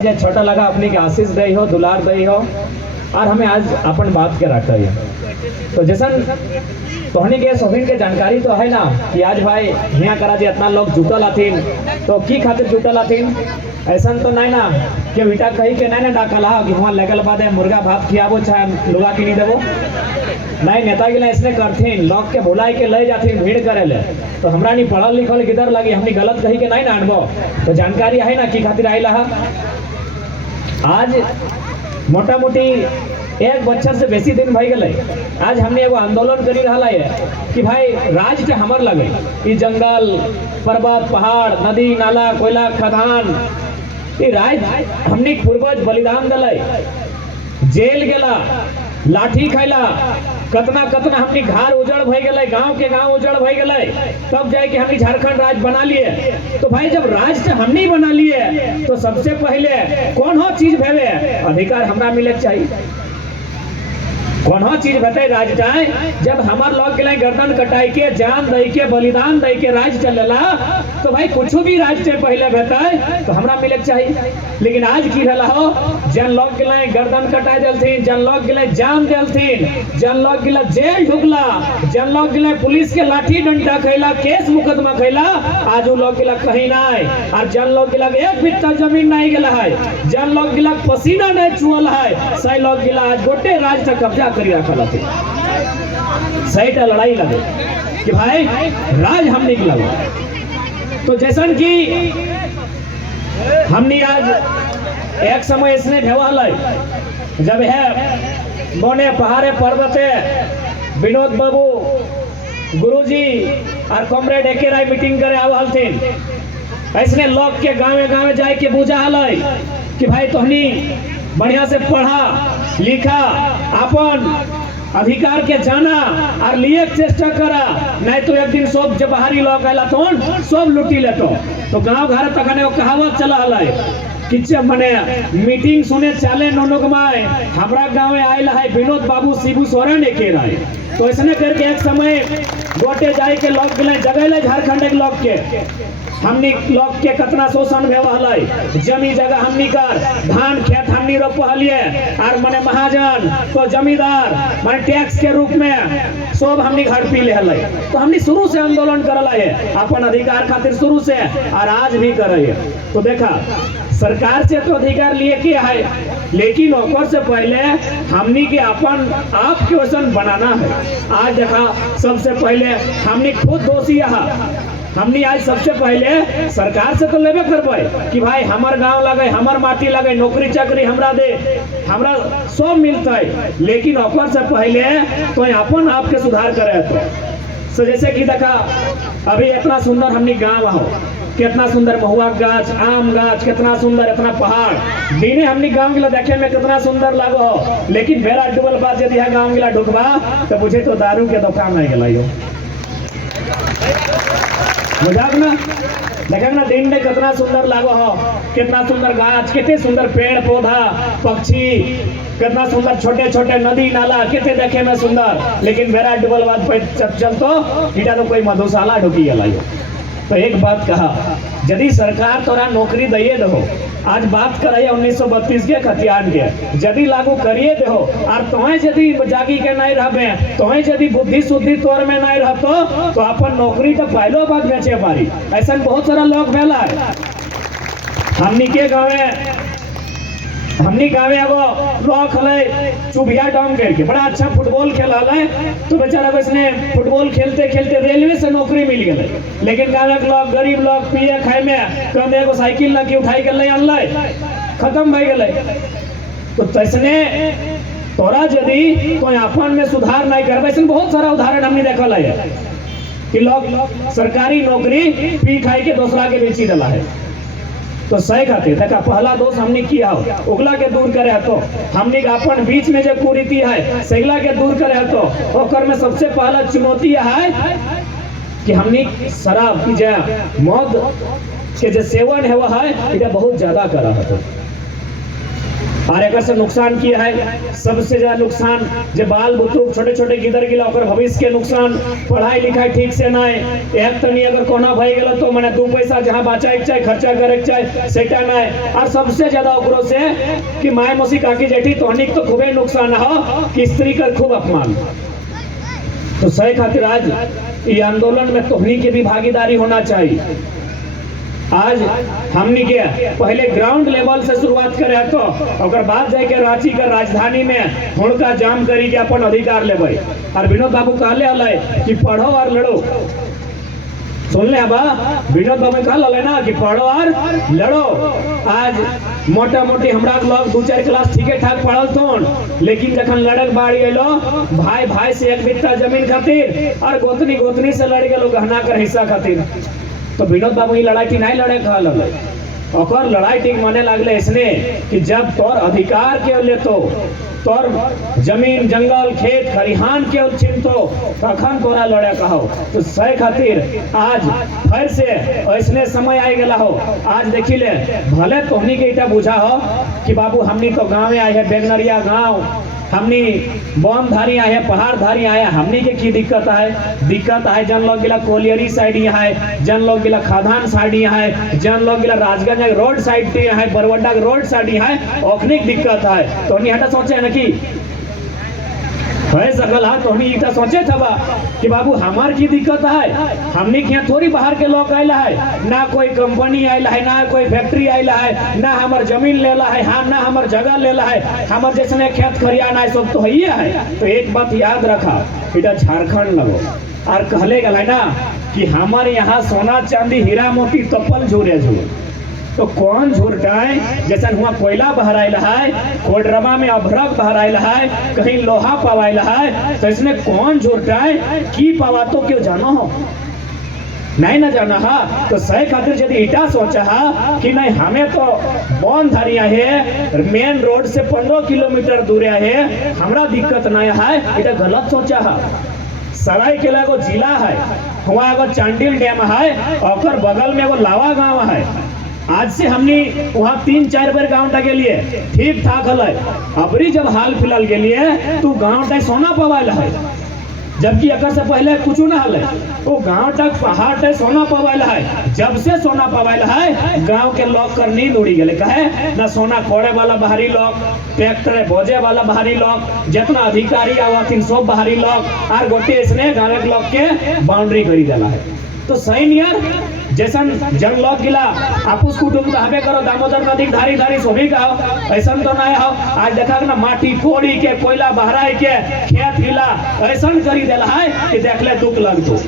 छोटा लगा अपनी के आशीष दे हो, दुलार दे हो और हमें आज अपन बात के रखा है। तो जैसन तोहनी के सोहिन के जानकारी तो है ना कि आज भाई यहाँ करा जे इतना लोग जुटल आथिन तो की खातिर जुटल आथिन। ऐसा तो नहीं ना कि बेटा कही के नहीं ना डाकला कि वहाँ लगल बाद मुर्गा भात खियाबो चाहे लुगा किनी देवो नहीं। नेता गिला इसने करथिन लोग के बुलाई के ले जाथिन भीड़ करे ले। तो हमरा नहीं पढ़ल लिखल किधर लगी हमनी गलत कही के नहीं ना अनबो। तो जानकारी है ना की खातिर आइला आज मोटा मोटी एक बच्चर से बेसी दिन भाई गए। आज हमने एगो आंदोलन करी रहा है कि भाई राज के हमर लगे ये जंगल पर्वत पहाड़ नदी नाला कोयला खदान ये राज हमने पूर्वज बलिदान दले जेल गेला लाठी खैला कतना कतना हमनी घर उजड़ भई गए गांव के गांव उजड़ भई गए तब जाए कि हमनी झारखंड राज बना लिए। तो भाई जब राज से हमनी बना लिए तो सबसे पहले कौन हो चीज भेवे अधिकार हमरा मिले चाहिए। कौन हो चीज बते राज चाहे जब हमार लोग के लिए गर्दन कटाई के जान दे के बलिदान दे के राज चलेला तो भाई कुछ भी राज से पहले भेटे तो हमरा मिले चाहिए। लेकिन आज की रहा हो जन लोग के लिए गर्दन कटाई देलथिन जन लोग के लिए जान देलथिन जन लोग के लिए जेल ढुकला जन लोग के लिए पुलिस के लाठी डंडा खैला केस मुकदमा खैला आज वो लोग के लिए कहीं नहीं। और जन लोग के लिए एक बित्ता जमीन नहीं गला है जन लोग के लिए पसीना नहीं चुअल है सही लोग के लिए आज गोटे राज तक कब्जा करी रखा थे। सही लड़ाई लगे कि भाई राज हम निकला। तो जैसन कि हमने आज एक समय इसने भेवाल जब है बोने पहाड़े पर्वते विनोद बाबू गुरुजी और कॉमरेड एके राय मीटिंग करे आवल थे। ऐसने लोग के गाँव गाँव जाए के बुझा हल कि भाई तोहनी बढ़िया से पढ़ा लिखा अपन अधिकार के जाना और लिए चेष्टा करा नहीं तो एक दिन सब जब बाहरी लोग आला तो सब लुटी लेतो। तो गांव घर तक ने कहावत चला है कि मने मीटिंग सुने चाले नोनोग माए हमरा गाँव आयल है विनोद बाबू शिबू सोरेन एके राय। तो ऐसे करके एक समय गोटे जाए के लोग जगह झारखंड के लोग के हमनी लोग के कतना शोषण भेवाल जमी जगह हमनी कर धान खेत हमनी रोपलिए और मने महाजन तो जमींदार माने टैक्स के रूप में सब हमनी घर पी ले। तो हमनी शुरू से आंदोलन करल है अपन अधिकार खातिर शुरू से और आज भी करे। तो देखा सरकार से तो अधिकार लिए के है लेकिन ओकर से पहले हमनी के अपन आप के वचन बनाना है। आज देखा सबसे पहले हमनी खुद दोषी है। हमनी आज सबसे पहले सरकार से तो लेबे करबे कि भाई हमार गांव लगे हमार माटी लगे नौकरी चाकरी हमरा दे हमरा सब मिलता है। लेकिन ओकर से पहले तो अपन आप के सुधार करे। तो जैसे कि देखा अभी इतना सुंदर हमनी गांव हो कितना सुंदर महुआ गाछ आम गाछ कितना सुंदर इतना पहाड़ दिने हमनी गांव गिला देखे में कितना सुंदर लगो हो। लेकिन बेरा डूबल बाद यदि यहाँ गांव गिला ढुकबा तो मुझे तो दारू के दुकान नहीं गला मजाक ना देखे ना दिन में कितना सुंदर लागो हो कितना सुंदर गाछ कितने सुंदर पेड़ पौधा पक्षी कितना सुंदर छोटे छोटे नदी नाला कितने देखे में सुंदर। लेकिन बेरा डूबल बाद चल तो इटा तो कोई मधुशाला ढुकी गला। तो एक बात कहा यदि सरकार तोरा नौकरी दिए दो आज बात करे 1932 के खतियान के यदि लागू करिए दो और तुम्हें यदि जागी के नहीं रहबे तुम्हें यदि बुद्धि शुद्धि तोर में नहीं रहतो तो अपन नौकरी तो पहलो बात बेचे पारी। ऐसा बहुत सारा लोग भेला है। हमनी गाँव एगो लोग है चुभिया डाउन करके बड़ा अच्छा फुटबॉल खेला है। तो बेचारा इसने फुटबॉल खेलते खेलते रेलवे से नौकरी मिल गए। लेकिन गाँव के लोग गरीब लोग पिए खाए में कम एगो साइकिल लगी उठाई के ले अनल खत्म भई गए। तो तैसने तोरा यदि कोई अपन में सुधार नहीं कर ऐसे बहुत सारा उदाहरण हमने देखल है कि लोग सरकारी नौकरी पी खाई के दूसरा के बेची दिला है। तो सही खातिर देखा पहला दोष हमने किया उगला के दूर करे तो हमने अपन बीच में जो कुरीति है सगला के दूर करे तो ओकर में सबसे पहला चुनौती है कि हमने शराब की जो मद के जो सेवन है वह है बहुत ज्यादा करा है। और एक से नुकसान किया है सबसे ज्यादा नुकसान जो बाल बुतुक छोटे छोटे गिदर गिला ओकर भविष्य के नुकसान, पढ़ाई लिखाई ठीक से ना एक तनी अगर कोना भई गेलो तो माने दो पैसा जहां बचाए के चाहे खर्चा करे के चाहे सेटा ना और सबसे ज्यादा ओकरो से कि माय मौसी काकी जेठी तोहनिक तो खूबे नुकसान हो कि स्त्री कर खूब अपमान। तो सही खातिर आज ये आंदोलन में तोहनी की भी भागीदारी होना चाहिए। आज हमनी के पहले ग्राउंड लेवल से शुरुआत करे तो और बाद जाके रांची के राजधानी में हुड़का जाम करी के अपन अधिकार लेबै। और विनोद बाबू कहले हले कि पढ़ो और लड़ो, सुन ले बा विनोद बाबू कहले ना कि पढ़ो और लड़ो। आज मोटा मोटी हमरा लोग 2-4 क्लास ठीके ठाक पढ़ल तो, लेकिन जखन लड़क बाड़ी एलो भाई भाई से एक बित्ता जमीन खातिर और गोतनी गोतनी से लड़ गेलो गहना कर हिस्सा खातिर। तो विनोद बाबू ये लड़ाई नहीं लड़े कहल ओकर लड़ाई ठीक माने लगले इसने कि जब तोर अधिकार के ले तो तोर जमीन जंगल खेत खरिहान के छिनतो तखन तोरा लड़े कहो। तो सही खातिर आज फिर से ऐसने समय आ गया हो। आज देखी ले भले तोहनी के इटा बुझा हो कि बाबू हमनी तो गाँव आए है बेगनरिया गाँव, हमनी बम धारी आए हैं पहाड़ धारी आए हैं, हमनी के की दिक्कत है जन लोग गिला कोलियरी साइड यहाँ है, जन लोग गिला खादान साइड यहाँ है, जन लोग गिला राजगंज रोड साइड यहाँ है, बरवड्डा रोड साइड यहाँ है, ओखनिक दिक्कत है। तो नहीं हटा सोचे है ना कि है सकल है तो हमनी इटा सोचे था कि बाबू हमार की दिक्कत है, हमनी के यहाँ थोड़ी बाहर के लोग आयल है, ना कोई कंपनी आयल है, ना कोई फैक्ट्री आयल है, ना हमार जमीन लेला है, हाँ ना हमार जगह लेला है, हमार जैसे खेत खरियाना है सब तो है। तो एक बात याद रखा इटा झारखंड लगो और कहले गल है ना कि हमारे यहाँ सोना चांदी हीरा मोती तपल झूरे झूर। तो कौन झूरटाए जैसा हुआ कोयला बहराइल है, कोडरमा में अभ्रक बहराइल है, कहीं लोहा पवाइल है, तो इसने कौन झूरटाए की पवा तो क्यों जानो हो नहीं ना जाना हा। तो सही खातिर यदि इटा सोचा हा कि नहीं हमें तो बन धरिया है मेन रोड से 15 किलोमीटर दूर है, हमरा दिक्कत नहीं है, इटा गलत सोचा हा। सरायकेला एगो जिला है, वहाँ एगो चांडिल डैम है और बगल में एगो लावा गांव है। आज से हमने वहाँ 3-4 बार गाँव टके लिए ठीक ठाक है, अबरी जब हाल फिलहाल के लिए तू गाँव टक सोना पवाल है, जबकि अगर से पहले कुछ ना हल वो गांव तक पहाड़ तक सोना पवाल है। जब से सोना पवाल है गांव के लोग कर नींद उड़ी गए, कहे ना सोना खोड़े वाला बाहरी लोग, ट्रैक्टर बोझे वाला बाहरी लोग, जितना अधिकारी आवा 300 बाहरी लोग और गोटे इसने गाँव के लोग के बाउंड्री करी देला है। तो सही नियर जैसन जन लोग गिला आपूस कुटुंब हबे करो दामोदर नदी धारी धारी सोभी का ऐसा तो ना हो। आज देखा ना माटी कोड़ी के कोयला बहराई के खेत हिला ऐसा करी देला है कि देख ले दुख लग तो।